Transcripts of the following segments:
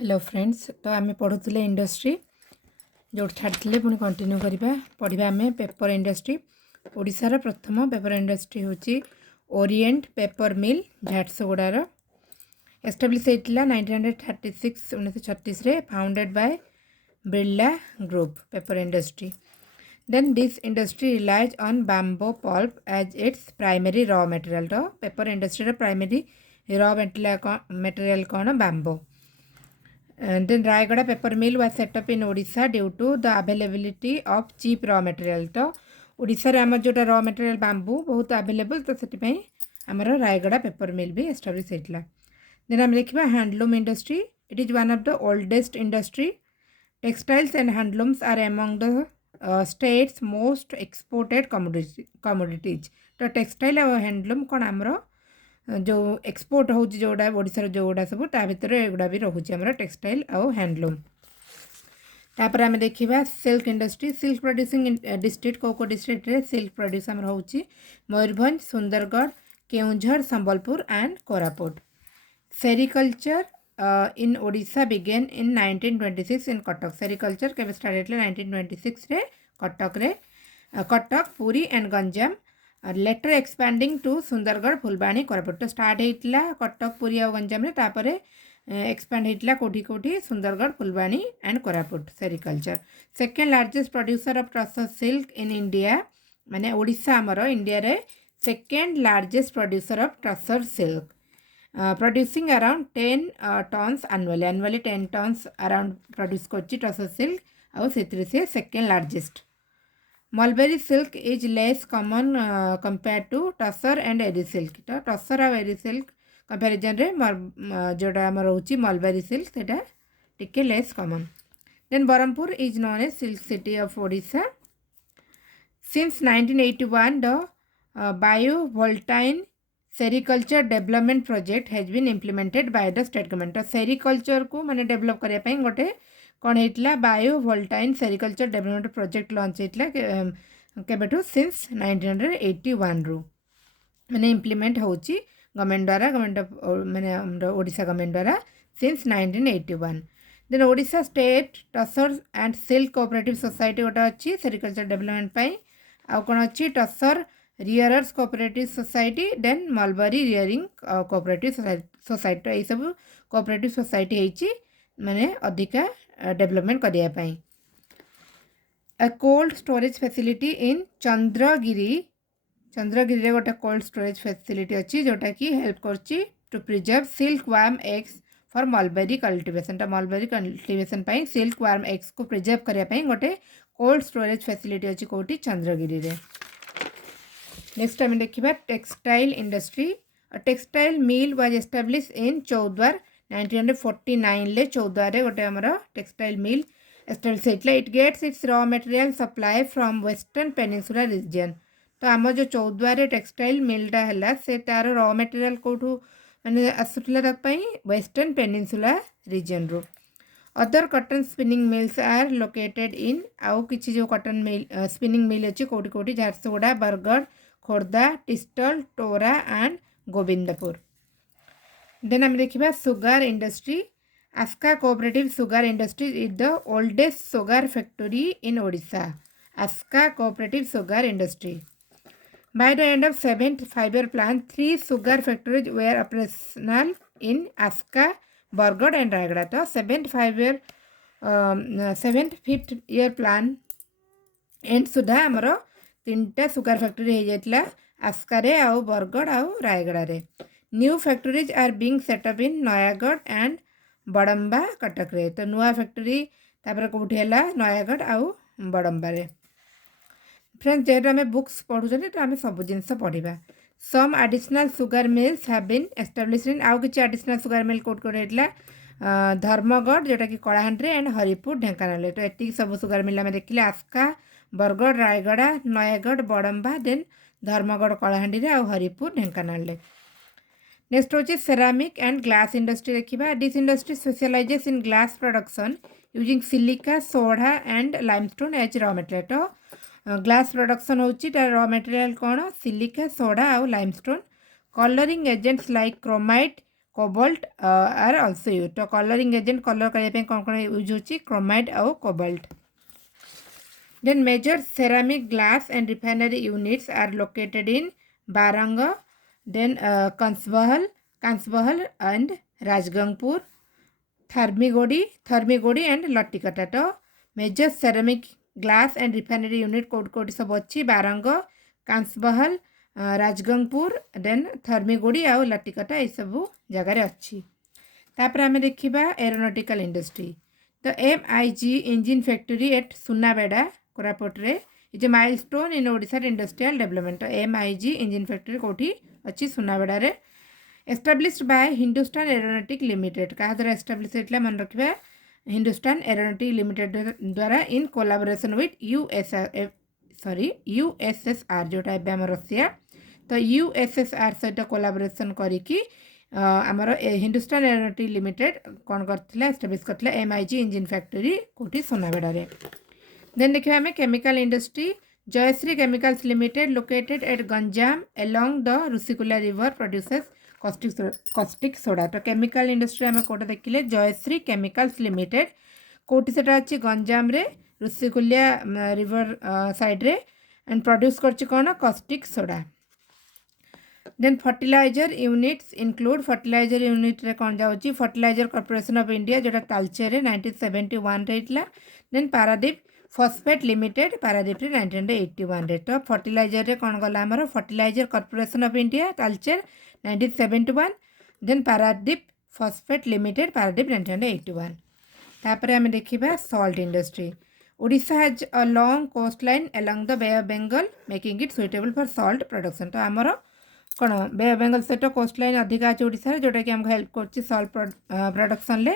Hello friends, तो आम पढ़ुले industry जो छाड़े पुणी कंटिन्यू करवा पढ़ा आम पेपर इंडस्ट्री। ओडिशार प्रथम पेपर इंडस्ट्री हूँ ओरिएंट पेपर मिल झारसुगुड़ार। एस्टाब्लीश होता 1936 1936 founded by Birla group paper industry. Then this industry relies on bamboo pulp as its primary raw material. तो paper industry primary raw material कौन bamboo. Then Rayagada paper mill was set up in Odisha due to the availability of cheap raw material. तो ओडिशा रे आम जोटा raw material bamboo बहुत available, तो से आमर रायगड़ा पेपर मिल भी एस्टाब्लीश होता। देन आम देखा handloom industry. It is one of the oldest industry. Textiles and handlooms are among the states most exported commodities. तो टेक्सटाइल और हैंडलूम कौन आमर जो एक्सपोर्ट हो जोड़ा ओडिशा जोड़ा सब ता भीतर एगुड़ा भी रोचे आमर टेक्सटाइल आउ हैंडलूम। तापर आम देखा silk industry. Silk producing district को डिस्ट्रिक्ट रे सिल्क प्रोड्यूस आमर होची Mayurbhanj, Sundargarh, Keonjhar, Sambalpur and Koraput. Sericulture in Odisha began in 1926 in Cuttack. Sericulture केबे स्टार्ट हेतले 1926 रे कटक रे, Cuttack, Puri and Ganjam. Later expanding to Sundargarh, Phulbani, Koraput. तो स्टार्ट होता कटक, पुरी और गंजाम रे, तापरे एक्सपैंड होता कोठी कोठी Sundargarh, Phulbani and Koraput. Sericulture second largest producer of tussar silk in India. माने ओडिशा आमर इंडिया रे second largest producer of tussar silk, producing around 10 tons annually 10 tons around produce करछि टसर सिल्क और से second largest. Mulberry silk is less common compare to tussar and eri silk. तो टसर और एरी silk comparison रे जोड़ा आम रोची मलबेरी सिल्क सेटा टिके less common. Then Berhampur is known as silk city of Odisha. Since 1981 the bivoltine sericulture development project has been implemented by the state government. तो sericulture को माने डेवलप करने गोटे कौन होता bivoltine sericulture development project launch होता केबेठू सिंस 1981 रु माने इम्प्लीमेंट होची गवर्नमेंट द्वारा, गवर्नमेंट ऑफ माने ओडिशा गवर्नमेंट द्वारा since 1981। Then Odisha state tussar and silk cooperative society गोटे अच्छी सेरिकल्चर डेवलपमेंट पाई। आउ कौन अच्छी tussar rearers cooperative society, then mulberry rearing cooperative society. तो यही सब कोऑपरेटिव सोसाइटी होती माने अधिका डेवलपमेंट करने। A cold storage facility in Chandragiri रे गोटे कोल्ड स्टोरेज फैसिलिटी अच्छी जोटा कि हेल्प करची to preserve silkworm eggs for mulberry cultivation. तो मलबेरी कल्टिवेशन पाई सिल्क वार्म एग्स को प्रिजर्व करने गोटे कोल्ड स्टोरेज फैसिलिटी अच्छी कोटी चंद्रगिरी रे। नेक्स्ट आम देखा textile industry. Textile mill was establish in Choudwar 1949 ले चौद्वार गोटे आमर टेक्सटाइल मिल एस्टाब्लिश होता। It gets its raw material supply from western peninsula region. तो आम जो चौद्वार टेक्सटाइल मिलटा है से तार रॉ मटेरियल कौटू माने आसूला वेस्टर्न पेनिनसुला रीजन रू। Other cotton spinning mills are located in आउ किसी जो कॉटन मिल स्पिनिंग मिल अच्छी कौटी कौटी झारसुगुड़ा, बरगढ़, खोर्धा, टिस्टल, टोरा एंड गोविंदपुर। देन आम देखा sugar industry. Aska cooperative sugar industry is the oldest sugar factory in Odisha. Aska cooperative sugar industry. By the end of 7th 5-year plan, 3 sugar factories were operational in Aska, Bargarh and Rayagada. तो 7th 5th year plan and सुधा आमर 3टा sugar factory हो जाता आस्का रे आउ बरगढ़ आउ रायगड़ा रे। New factories are being set up in Nayagarh and Badamba, Cuttack रे। तो नुआ फैक्ट्री तापर कौटी है नयागढ़ आउ बड़म्बा रे। फ्रेंड्स जेहेतु आम बुक्स पढ़ुचे तो आम सब जिनस पढ़ा। Some additional sugar mills have been established in आउ किसी एडिशनल सुगार मिल कौट कौट होता धर्मगढ़ जोटा कि कलाहांडी एंड हरिपुर, ढेंकानाल। तो ये सब सुगार मिल आम देखिले आस्का, बरगढ़, रायगड़ा, नयागढ़, बड़म्बा, देन धर्मगढ़ कलाहांडी आउ हरिपुर, ढेंकानाल। नेक्स्ट हूँ सेरामिक एंड ग्लास इंडस्ट्री देखा। This industry specialises in glass production using silica, soda and limestone as raw material. तो ग्लास प्रोडक्शन होची रॉ मटेरियल कौन सिलिका, सोडा आउ limestone. Colouring agents like chromite, cobalt are also use. तो colouring agent colour करने कौन कौन use होची chromite आउ cobalt. Then major ceramic glass and refinery units are located in Baranga, then Kansbahal and Rajgangpur, Tharmigodi and Latikata. तो major ceramic glass and refinery unit कोड सब अच्छी बारंग, कांसबहल, राजगंगपुर, देन थर्मीगोड़ी आउ लटिकटा ये सब जगार अच्छी। तापर आमे देखिबा एरोनॉटिकल इंडस्ट्री। तो MIG engine factory at Sunabeda Koraput रे is a milestone in Odisha industrial development. MIG engine factory कोठी अच्छी सुनाबेड़ा रे established by Hindustan aeronautic limited. क्या द्वारा एस्टाब्लिश होता मन रखिए हिंदुस्तान एरोनॉटिक लिमिटेड द्वारा इन कोलाबोरेशन विथ USSR जोटा एम रशिया। तो USSR सहित कोलाबोरेशन करिकी आमर हिंदुस्तान एरोनॉटिक लिमिटेड कौन करथिला एस्टाब्लिश करथिला MIG इंजिन फैक्ट्री कोठी सुनाबेड़ा रे। देन देखिए आम chemical industry Jayashree chemicals limited located at Ganjam along the Rushikulya river produces caustic soda. तो केमिकल इंडस्ट्री आम कौट देखिले जयश्री केमिकल्स लिमिटेड कोटी सेटा अच्छी गंजाम रे ऋषिकुल्या रिवर साइड रे एंड प्रोड्यूस करछि कोन caustic soda. Then fertiliser units include fertiliser unit रे कौन जाउची फर्टिलाइजर कॉर्पोरेशन ऑफ इंडिया जोटा तालचेर रे 1971 रे इतला। Then Paradeep phosphate limited Paradeep रे 1981 रे। तो फर्टिलाइजर रे कौन गला हमर fertiliser corporation of India Talcher 1971। Then Paradeep phosphate limited Paradeep 1981। तापर आमे देखिबा salt industry. Odisha has a long coastline along the Bay of Bengal making it suitable for salt production. तो आमर कौन बे ऑफ बेंगल सहित कोस्ट लाइन अधिक अच्छे ओडिशा जोटा कि हमको हेल्प कर सॉल्ट प्रोडक्शन ले।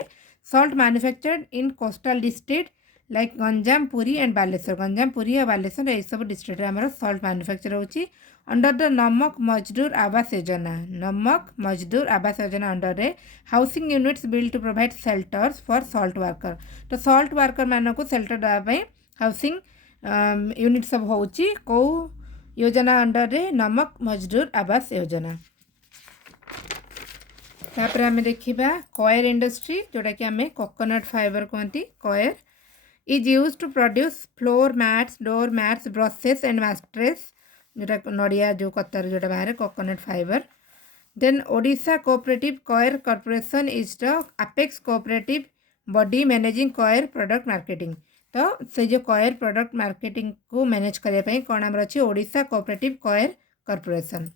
Salt manufactured in coastal district like Ganjam Puri and Baleshwar. Ganjam Puri और बालेश्वर ये सब डिस्ट्रिक्ट आमर सॉल्ट मैन्युफैक्चर होची अंडर द नमक मजदूर आवास योजना। नमक मजदूर आवास योजना अंडर रे housing units build to provide shelters for salt worker. तो सॉल्ट वर्कर मानक शेल्टर देवाई हाउसिंग यूनिट सब होची को योजना अंडर रे नमक मजदूर आवास योजना। तापर आमे देखिबा कॉयर इंडस्ट्री जोटा कि आमे कोकोनट फाइबर कहती। Coir is use to produce floor mats door mats brushes and mattress जोटा नड़िया जो कतर जोटा बाहर coconut fibre. Then Odisha cooperative coir corporation is the apex cooperative body managing coir product marketing. तो से जो कॉयर प्रोडक्ट मार्केटिंग को मैनेज करने कौन आमर अच्छी Odisha cooperative coir corporation.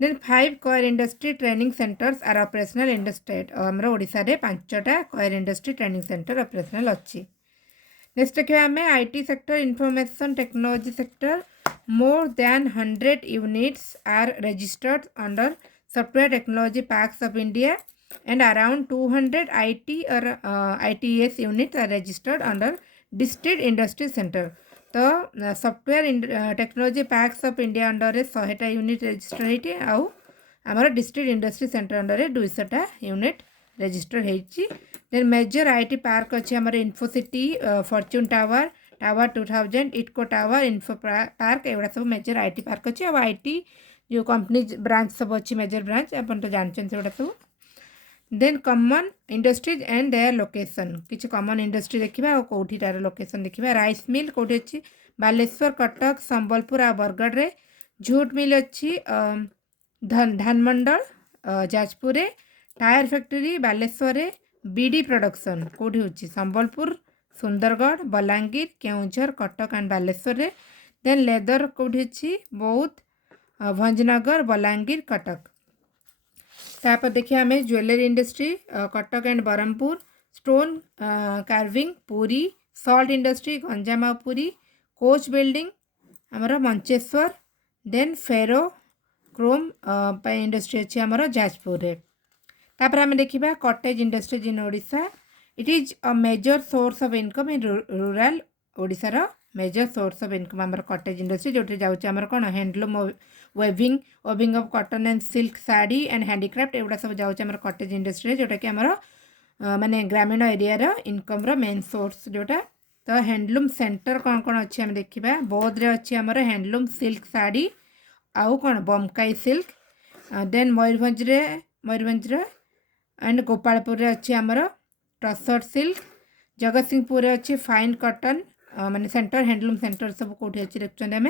Then 5 coir industry training centres are operational in the state. आमर ओडिशा रे 5टा coir industry training centre operational अच्छी। नेक्स्ट देखिए आम IT sector information technology sector more than 100 units are registered under software technology parks of India and around 200 IT or ITS units are registered under district industry center। तो software technology parks of India under 100टा unit register होती आउ आमर district industry centre under 200टा unit register होती। Then major IT park अच्छी आमर infocity fortune tower tower 2000 IDCO tower info park एगुड़ा सब मेजर IT पार्क अच्छी। और IT जो कंपनी ब्रांच सब अच्छी मेजर ब्रांच अपन तो जानते हैं सब। Then common industries and their location किसी कॉमन इंडस्ट्री देखा और कौटी तार लोकेशन देखा। राइस मिल कौटी अच्छी बालेश्वर कटक संबलपुर आ बरगढ़ रे। झूट मिल अच्छी धानमंडल जाजपुर। टायर फैक्ट्री बालेश्वर रे। बीडी प्रोडक्शन कौटी होची संबलपुर सुंदरगढ़ बलांगीर केउझर कटक एंड बालेश्वर रे। देन लेदर कौटी अच्छी बौद्ध भंजनगर बलांगीर कटक। तापर देखिए आम jewellery industry Cuttack and Berhampur. Stone carving Puri. Salt industry Ganjam और पुरी। कोच बिल्डिंग आमर Mancheswar. Then ferro chrome industry अच्छी आमर जाजपुर रे। तापर आम देखिबा cottage industries in Odisha. It is a major source of income in rural Odisha रो मेजर सोर्स ऑफ इनकम आमर कॉटेज इंडस्ट्री जो जाऊँ कौन handloom weaving of cotton and silk sari and handicraft एगुड़ा सब जाऊँ कॉटेज इंडस्ट्री जोटा कि आमर माने ग्रामीण एरिया रो इनकम रो मेन सोर्स जोटा। तो हैंडलूम सेंटर कौन कौन अच्छी आम देखा बौद्ध रे अच्छी आमर हैंडलूम सिल्क साड़ी आउ कौन बमकाई सिल्क। देन मयूरभंज रे मयूरभंज एंड गोपालपुर अच्छी आमर टसर सिल्क जगतसिंहपुर अच्छी फाइन कटन माने सेंटर हैंडलूम सेंटर सब कौटी अच्छी देखते आम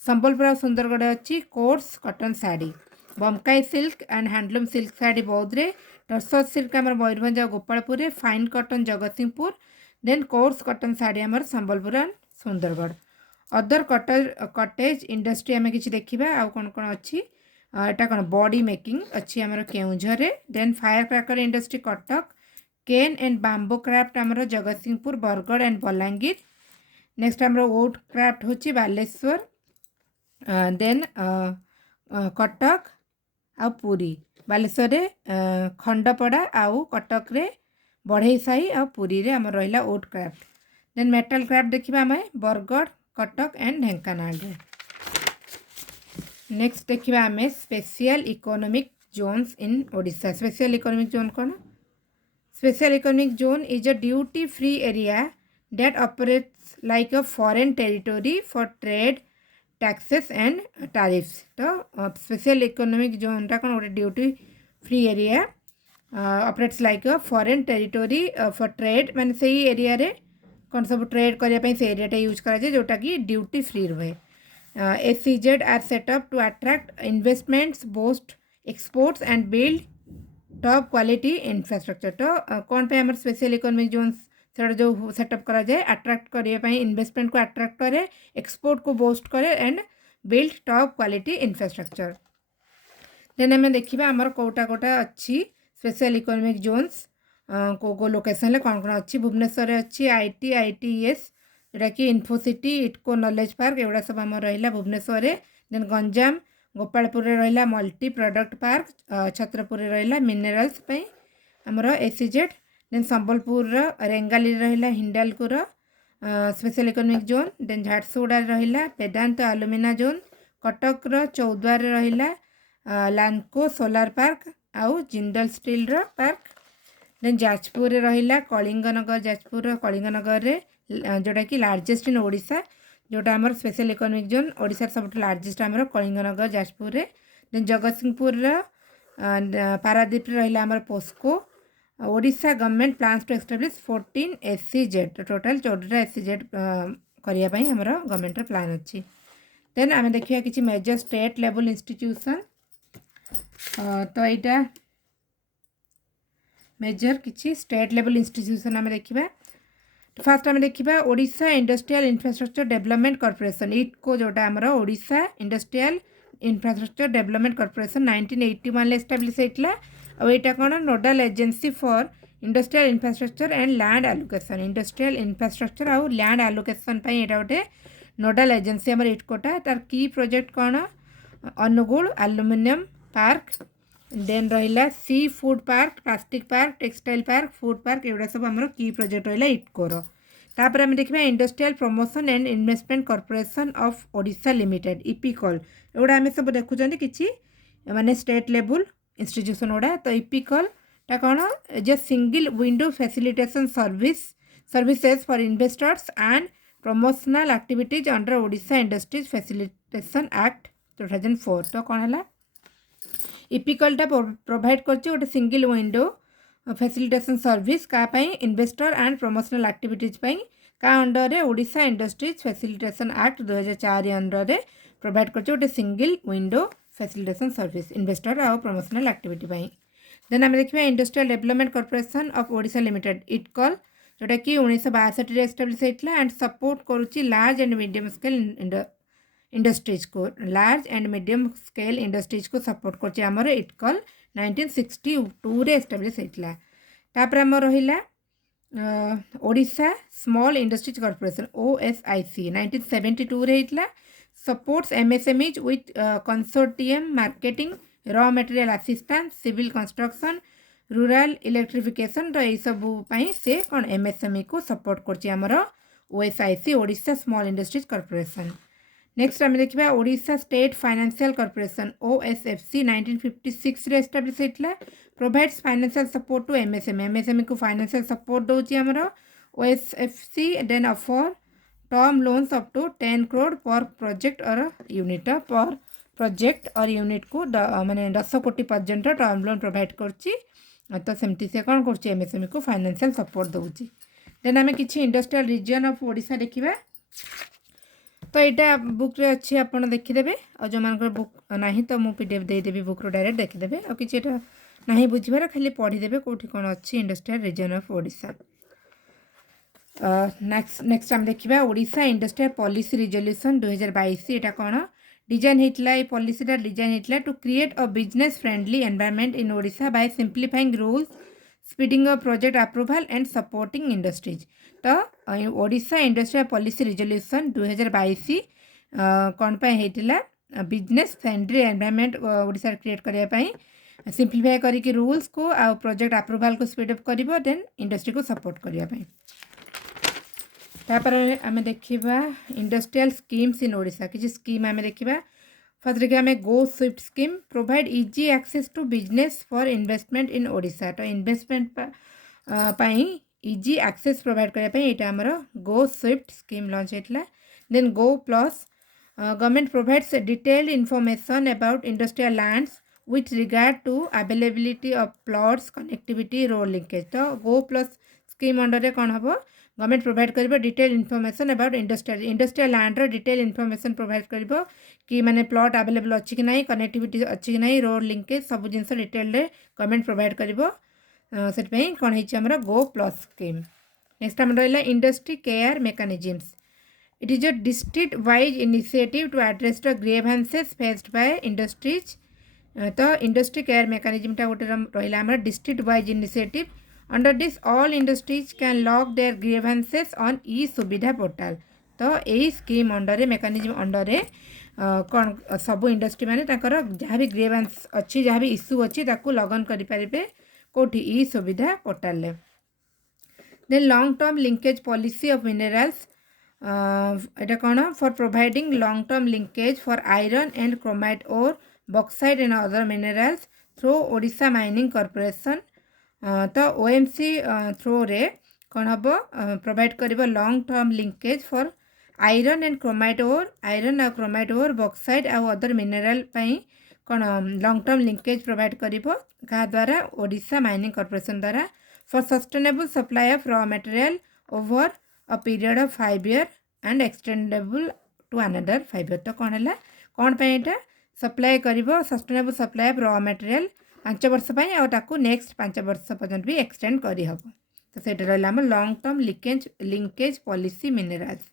संबलपुर और सुंदरगढ़ अच्छी coarse cotton sari Bomkai silk and handloom silk sari बौद्धे टसर सिल्क आम मयूरभंज और Gopalpur fine cotton Jagatsinghpur then coarse cotton sari आम Sambalpur and Sundargarh other cottage industry आम कि देखा आउ कौन कौन अच्छी एटा कौन बॉडी मेकिंग अच्छी आमर Keonjhar then firecracker industry Cuttack cane and bamboo craft आमर जगतसिंहपुर बरगढ़ एंड बलांगीर नेक्स्ट आमर वुड क्राफ्ट होची बालेश्वर देन कटक आ पुरी बालेश्वर खंडपड़ा आउ कटक रे बढ़ई साही आ पुरी रे आमर रहिला wood craft then metal craft देखिबा आमे बरगढ़ कटक एंड ढेंकानाल रे नेक्स्ट देखिबा आमे स्पेशल इकोनॉमिक जोन्स इन ओडिशा स्पेशल इकोनॉमिक जोन कौन Special economic zone is a duty-free area that operates like a foreign territory for trade, taxes and tariffs. तो special economic zone टा कौन duty free area operates like a foreign territory for trade माने सही area रे कौन सब trade करिया ପାଇଁ से area टा यूज करा जाए जोटा कि duty free रहे SEZ are set up to attract investments, boost exports and build top quality infrastructure तो कौन पे आमर स्पेशल इकोनॉमिक जोन्स से जो सेटअप करा जाए अट्रैक्ट करने इन्वेस्टमेंट को अट्रैक्ट करे एक्सपोर्ट को बूस्ट करे and build top quality infrastructure then आम देखा आमर कोटा कोटा अच्छी स्पेशल इकोनॉमिक जोन्स को लोकेशन कौन कौन अच्छी भुवनेश्वर अच्छी ITS जोटा कि इन्फोसिटी इटको नॉलेज पार्क एगुड़ा सब आम रहा भुवनेश्वर देन गंजाम गोपालपुर रहा मल्टी प्रोडक्ट पार्क छत्रपुर रहा मिनरल्स आमर SEZ देन संबलपुर रेंगाली रहा हिंडालकोर special economic zone then Jharsuguda रहा वेदांत आलुमिना जोन कटक चौद्वार रहा लानको सोलार पार्क आउ Jindal steel park then Jajpur रहा कलिंगनगर जाजपुर कलिंगनगर जोटा कि लार्जेस्ट इन ओडिशा जोटा आमर स्पेशल इकोनॉमिक जोन ओडिशा सब लार्जेस्ट आमर कलिंगनगर जाजपुर देन जगतसिंहपुर पारादीप रहा आमर POSCO Odisha government plans to establish 14 SEZ total 14 SEZ करने आमर गवर्नमेंट प्लान अच्छी देन आम देखिए किसी मेजर स्टेट लेवल इंस्टीट्यूशन तो यहाँ मेजर किसी स्टेट लेवल इंस्टीट्यूशन आम देखा फास्ट आम देखा Odisha industrial infrastructure development corporation IDCO जोटा आमर Odisha industrial infrastructure development corporation 1981 establish होता और यहाँ कौन nodal agency for industrial infrastructure and land allocation industrial infrastructure और लैंड एलोकेशन यहाँ गोटे नोडाल एजेंसी आमर इटकोटा तार की प्रोजेक्ट कौन अनुगुल एल्युमिनियम पार्क देन रहा sea food park plastic park textile park food park एगुड़ा सब आम की प्रोजेक्ट रहा इटकोर तापर आम देखा industrial promotion and investment corporation of Odisha limited IPICOL एगुड़ा आम सब देखुं कि माने स्टेट लेवल इंस्टीट्यूशन गुड़ा तो इपिकल टा कौन जे single window facilitation services for investors and promotional activities under Odisha industries facilitation act 2004 तो कौन है इपिकलटा प्रोवाइड करछि गोटे सिंगल विंडो फैसिलिटेशन सर्विस का इन्वेस्टर एंड प्रमोशनल एक्टिविटीज का अंडर रे Odisha industries facilitation act 2004 under रे प्रोवाइड करछि गोटे single window facilitation service investor और प्रमोशनल एक्टिविटी देन आम देखा industrial development corporation of Odisha limited IDCOL जोटा कि 1962 एस्टाब्लिश होता एंड सपोर्ट करुच्ची large and medium scale industries को large and medium scale industries को सपोर्ट कर आमर इटकल 1962 एस्टाब्लिश होता तापर आम रहा Odisha small industries corporation OSIC 1972 होता supports MSMEs with consortium marketing raw material assistance civil construction rural electrification तो यही सब से कौन MSME को सपोर्ट कर OSIC Odisha small industries corporation next आम देखा Odisha state financial corporation OSFC 1956 रे एस्टाब्लिश होता provides financial support to MSME को फाइनेंशियल सपोर्ट दूसरी आमर OSFC then offer term loans up to 10 crore पर प्रोजेक्ट और यूनिट पर प्रोजेक्ट और यूनिट को माने 10 कोटी पर्यंत टर्म लोन प्रोवाइड करछि तो सेमती से कौन कर एमएसएमई को फाइनेंशियल सपोर्ट दूसरी। देन आम कि इंडस्ट्रियल रीजन ऑफ ओडिशा देखा तो यहाँ बुक रे अच्छी आप देखीदे और जो मान बुक ना तो मुझे पीडीएफ देदेवी बुक रो डायरेक्ट देखीदे और किसी ना बुझे खाली पढ़ीदे कौटी कौन अच्छी industrial region of Odisha. Next आम देखा ओडिशा इंडस्ट्रियल पॉलिसी रिजोल्यूशन 2022 यहाँ कौन डिजाइन होता है पॉलिसीटा डिजाइन होता to create a business friendly environment in Odisha by simplifying rules speeding up project approval and supporting industries. तो ओडिशा इंडस्ट्रियल पॉलिसी रिजोल्यूशन 2022 कौन पे होता business friendly environment Odisha create करने सिंप्लीफाई करके रूल्स को आ प्रोजेक्ट अप्रूवल को स्पीड अप कर देन इंडस्ट्री को सपोर्ट करने। तापर आम देखा इंडस्ट्रियल स्कीम्स इन ओडिशा किसी स्कीम आम देखा फर्स्ट देखिए आम GO swift scheme provide easy access to business for investment in Odisha. तो इन्वेस्टमेंट इजी एक्सेस प्रोवाइड करने यहाँ आमर गो स्विफ्ट स्कीम लॉन्च होता। Then GO plus government provides detailed information about industrial lands with regard to availability of plots connectivity road linkage. तो GO plus scheme under कौन हम government provide कर detail information about industrial land detail information provide कर कि माने plot available अच्छी कि नहीं कनेक्टिविटी अच्छी कि नहीं रोड लिंकेज सब जिन डिटेल गवर्नमेंट प्रोवाइड कर कौन होमर गो प्लस स्कीम। नेक्स्ट आम रहा industry care mechanisms it is a district wise initiative to address the grievances faced by industries. तो इंडस्ट्री केयर मेकानिजमटा गोटे रहा district wise initiative under this all industries can log their grievances on e Suvidha portal. तो यही scheme under mechanism under कौन सब industry मैंने जहाँ भी ग्रीवेंस अच्छी जहाँ भी इश्यू अच्छी लगन करें कौटी e Suvidha portal. Then long term linkage policy of minerals यहाँ कौन for providing long term linkage for iron and chromite ore bauxite and other minerals through Odisha mining corporation. तो ओएमसी थ्रू रे कौन हम प्रोवाइड कर long term linkage for iron and chromite ore bauxite आउ other mineral कौन long term linkage provide कर द्वारा Odisha mining corporation द्वारा for sustainable supply of raw material over a period of 5 years and extendable to another 5 years। तो कौन है कौन पे सप्लाई कर sustainable supply of raw material 5 वर्ष और नेक्स्ट 5 वर्ष पर्यंत भी एक्सटेंड करहब। तो से रहा long term linkage policy minerals.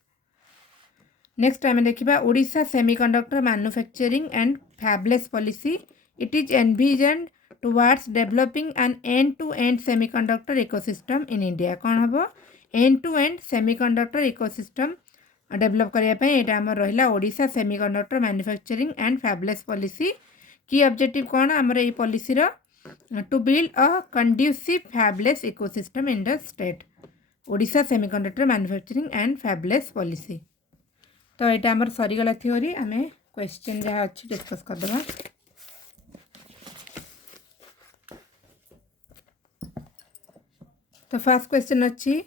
Next आम देखा Odisha semiconductor manufacturing and fabless policy it is envisioned towards developing an end to end semiconductor ecosystem in India. कौन हम end to end semiconductor ecosystem develop करने यहाँ आम रहा Odisha semiconductor manufacturing and fabless policy की objective कौन आमर ये policy to build a conducive fabless ecosystem in the state Odisha semiconductor manufacturing and fabless policy. तो यहाँ आमर सरीगला थ्योरी आम क्वेश्चन जहाँ अच्छी डिस्कस करदे। तो फर्स्ट क्वेश्चन अच्छी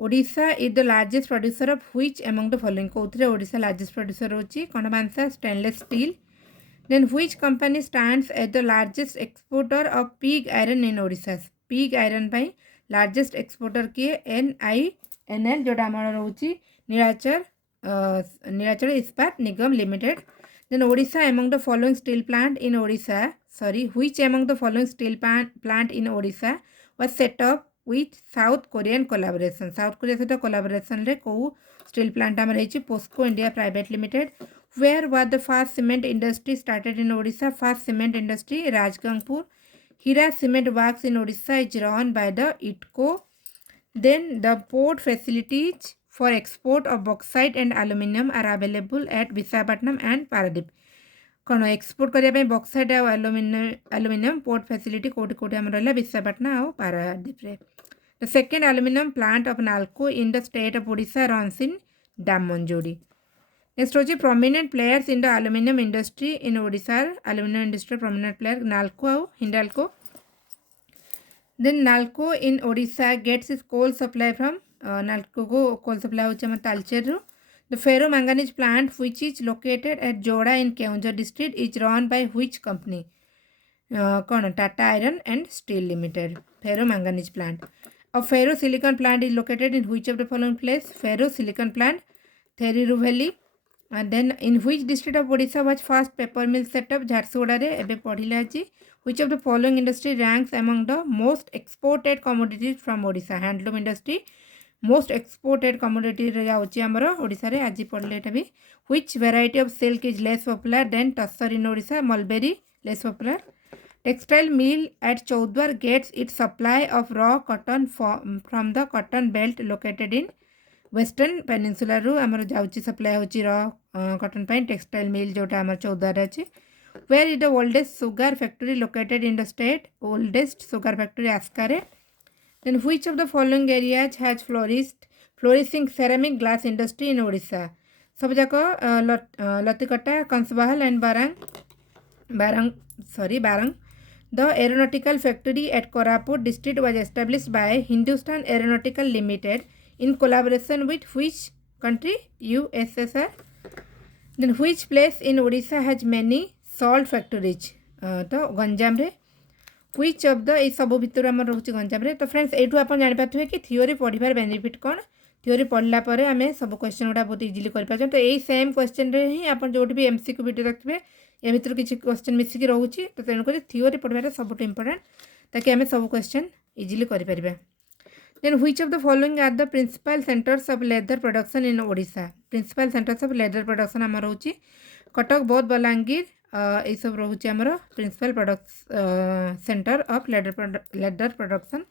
Odisha is the largest producer of which among the following कौन ओडिशा लार्जेस्ट प्रोड्यूसर होची कौन answer stainless steel. Then which company stands as the largest exporter of pig iron in Odisha pig iron largest exporter किए NINL जोटा आम रोची Nilachal Ispat Nigam limited. Then Odisha among the following steel plant in Odisha which among the following steel plant in Odisha was set up with south Korean collaboration south Korea सहित collaboration रे को steel plant आम रही POSCO India private limited. Where was the first cement industry started in Odisha first cement industry Rajgangpur. Hira cement works in Odisha is run by the IDCO. Then the port facilities for export of bauxite and aluminium are available at Visakhapatnam and Paradip. कौन export करने bauxite और aluminium port facility कोटी कोटी आम रहा विशाखापट्टनम और पारादीप रे। The second aluminium plant of NALCO in the state of Odisha runs in Damanjodi. Next हूँ prominent players in the aluminium industry in Odisha aluminium industry prominent player NALCO और Hindalco. Then NALCO in Odisha gets is coal supply from NALCO को coal supply होची Talcher. The ferro manganese plant, which is located at Joda in Keonjhar district, is run by which company? Tata Iron and Steel Limited. Ferro manganese plant. A ferro silicon plant is located in which of the following place? Ferro silicon plant, Theriruveli. And then in which district of Odisha was first paper mill set up? Jharsuguda re ebe padhile aji. Which of the following industry ranks among the most exported commodities from Odisha? Handloom industry most exported commodity रे जाउची हमरो ओडिसा रे आजि पढले एटा भी. Which variety of silk is less popular than tussar in Odisha? Mulberry less popular. Textile mill at Chaudwar gets its supply of raw cotton from the cotton belt located in western peninsula ru हमरो जाउची supply होची raw cotton pain textile mill जोटा हमर चौद्वार अछि. Where is the oldest sugar factory located in the state? Oldest sugar factory Askare. Then which of the following areas has flourishing ceramic glass industry in Odisha? सब जाक लतिकटा कंसबाहल and Barang. The aeronautical factory at Koraput district was established by Hindustan Aeronautical Limited in collaboration with which country? USSR. Then which place in Odisha has many salt factories? तो गंजाम रे. Which of the इस सब भितर आम रोचे गंजाम रे. तो friends एठू आप जानिपारे कि थियोरी पढ़ार बेनिफिट कौन. थियोरी पढ़ला परे आम सब क्वेश्चन गुड़ा बहुत इजिली कर पार्छ. तो यही सेम क्वेश्चन रे ही आप जो भी एमसीक्यू वीडियो देखिए या भितर किसी क्वेश्चन मिसिकी रोचे. तो तेणुक थियोरी पढ़ार सब इंपोर्टेंट ताकि आम सब क्वेश्चन इजिली कर. Then which of the following are the principal centers of leather production in Odisha? Principal centers of leather production आम रोचे कटक बौद्ध बलांगीर ये सब रोचे आमर principal product centre of leather production.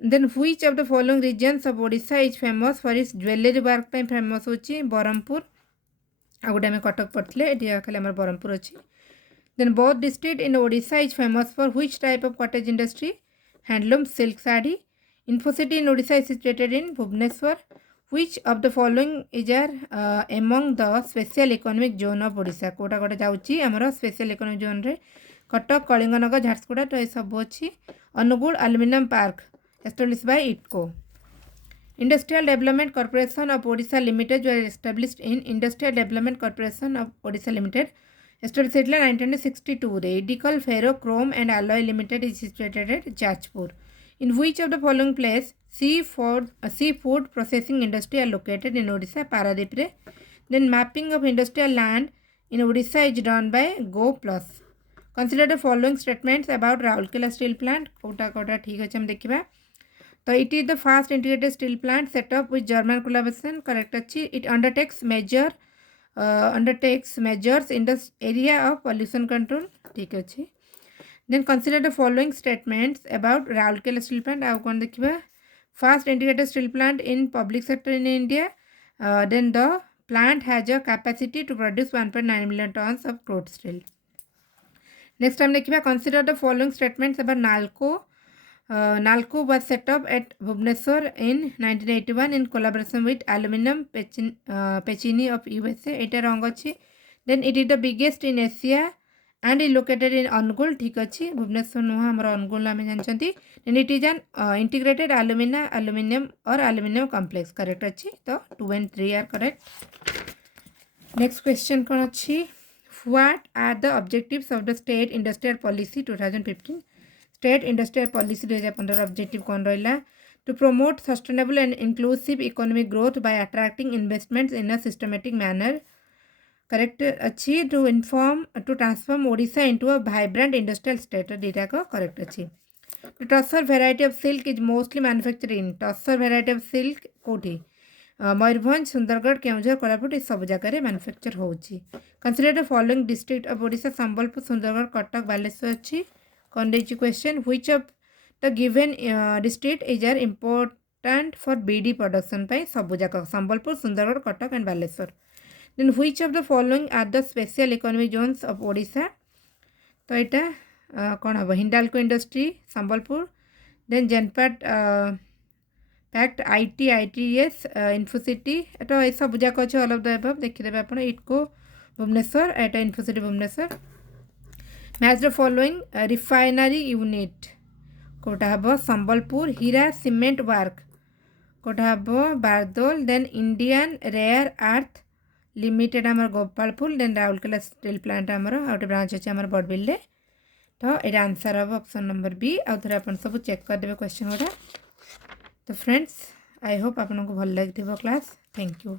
Then which of the following regions of Odisha is famous for its jewelry work पे famous होची बरहमपुर आ गोटे आम कटक पढ़ते ये खाली आम बरहमपुर अच्छी. Then both district in Odisha is famous for which type of cottage industry? Handloom silk sari. Infocity in Odisha is situated in Bhubaneswar. Which of the following is among the special economic zone of Odisha? Kota Kota जाउची हमरो special economic zone रे कटक कलिंगनगर झारसुगुड़ा तो ये सब अच्छी. Angul aluminium park established by ITCO. Industrial Development Corporation of Odisha Limited was established in Industrial Development Corporation of Odisha Limited established in 1962. Radical Ferrochrome and Alloy Limited is situated at Jajpur. In which of the following place seafood processing industry are located in Odisha? Paradip re. Then mapping of industrial land in Odisha is done by GoPlus. Consider the following statements about Raulkela steel plant. Kota Kota ठीक है हम देखिबा. तो it is the first integrated steel plant set up with German collaboration. Correct अच्छी. It undertakes measures in the area of pollution control. ठीक है अच्छी. Then consider the following statements about Raulkela steel plant. आउ कौन देखिबा. First integrated steel plant in public sector in India. Then the plant has a capacity to produce 1.9 million tons of crude steel. Next time देखिबा. Consider the following statements about Nalco. Nalco was set up at Bhubaneswar in 1981 in collaboration with Aluminum Pechini of USA. एटा रंग अच्छी. Then it is the biggest in Asia and is located in Angul. ठीक अच्छी. भुवनेश्वर नुह हमरा Angul आमे जानचंती. Then it is an integrated aluminum or aluminum complex. Correct अच्छी. तो 2 and 3 are correct. Next question कौन अच्छी. What are the objectives of the State Industrial Policy 2015? State Industrial Policy 2015 objective कौन रहिला. To promote sustainable and inclusive economic growth by attracting investments in a systematic manner. Correct अच्छी. To transform Odisha into a vibrant industrial state. Data को correct अच्छी. The tussar variety of silk is mostly manufactured in. Tussar variety of silk कोठी मयूरभंज सुंदरगढ़ केउझर कोरापुट ये सब जगह manufacture होची. Consider the following district of Odisha Sambalpur Sundargarh Cuttack Baleshwar अच्छी. कौन देची question. Which of the given district is are important for bidi production पे सब जगह Sambalpur Sundargarh Cuttack and Baleshwar. Then which of the following are the special economic zones of Odisha. तो यहाँ कौन हम. हिंडाल्को इंडस्ट्री संबलपुर. देन जनपाट फैक्ट ITS इन्फोसिटी तो ये सब जाक अच्छे ऑल ऑफ द अबव देखिए आप इटको भुवनेश्वर एटा Infocity Bhubaneswar. Match the following refinery unit कोटा हम संबलपुर. हीरा सीमेंट वर्क कोटा हम Bardol then Indian rare earth limited आमर Gopalpur then Rourkela steel plant आमर आउटे ब्रांच अच्छे आमर बड़बिल तो ये आंसर हम ऑप्शन नंबर बी आउ थे आप सब चेक करदे क्वेश्चन गुड़ा तो फ्रेंड्स आई होप आपको भल लगी क्लास थैंक यू।